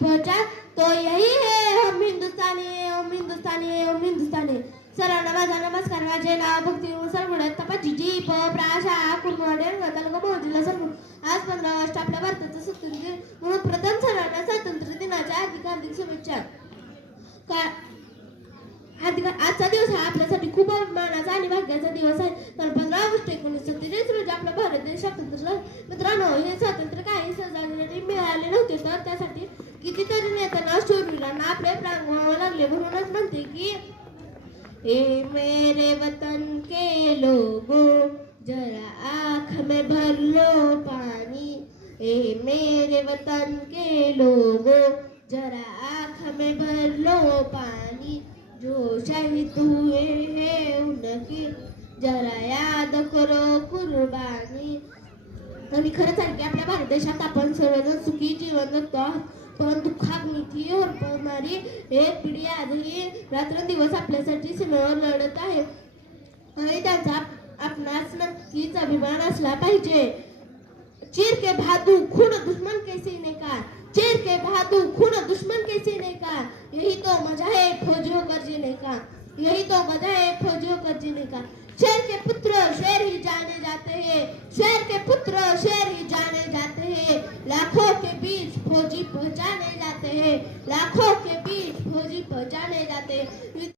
ध्वजा तो यही है हम हिंदुस्तानी है हम हिंदुस्तानी है हम हिंदुस्तानी सर्वांना माझा नमस्कार माझे नाव भक्ती सरमुळे तपाची जी प प्राशा कुरमुळे तालुका मोदीला सर आज पंधरा ऑगस्ट आपल्या भारताचं स्वतंत्र दिन. म्हणून प्रथम सरांना स्वातंत्र्य दिनाच्या अधिक हार्दिक शुभेच्छा. का आजचा दिवस हा आपल्यासाठी खूप अभिमानाचा आणि भाग्याचा दिवस आहे. तर पंधरा ऑगस्ट एकोणीसशे सत्तेचाळीस रोजी आपला भारत देश स्वातंत्र्य मित्रांनो हे स्वातंत्र्य काही सहजाने मिळाले नव्हते तर त्यासाठी कितीतरी नेत्यांना शूरवीरांना आपले प्राण गमावे लागले म्हणूनच म्हणते की ए मेरे वतन के लोगो जरा आँख में भर लो पानी। ए मेरे वतन के लोगो जरा आँख में भर लो पानी। जो शहीद हुए हैं उनकी जरा याद करो कुर्बानी। आणि खरंच आहे की आपल्या भारत देशात आपण सर्वजण सुखी जीवन जगतो आहोत. परंतु खाक नीती हरपणारी एक पिढी आजही रात्रंदिवस आपल्यासाठी सीमेवर लढत आहे. आणि त्याचा आपणास नक्कीच अभिमान असला पाहिजे. चीर के भादू खून दुश्मन के सीने का. चीर के भादू खून दुश्मन के सीने का. यही तो मजा है फौज होकर जीने का. यही तो मजा है फौज होकर जीने का. शेर के पुत्र शेर ही जाने जाते हैं. शेर के पुत्र शेर पहचाने जाते हैं। लाखों के बीच फौजी पहचाने जाते हैं।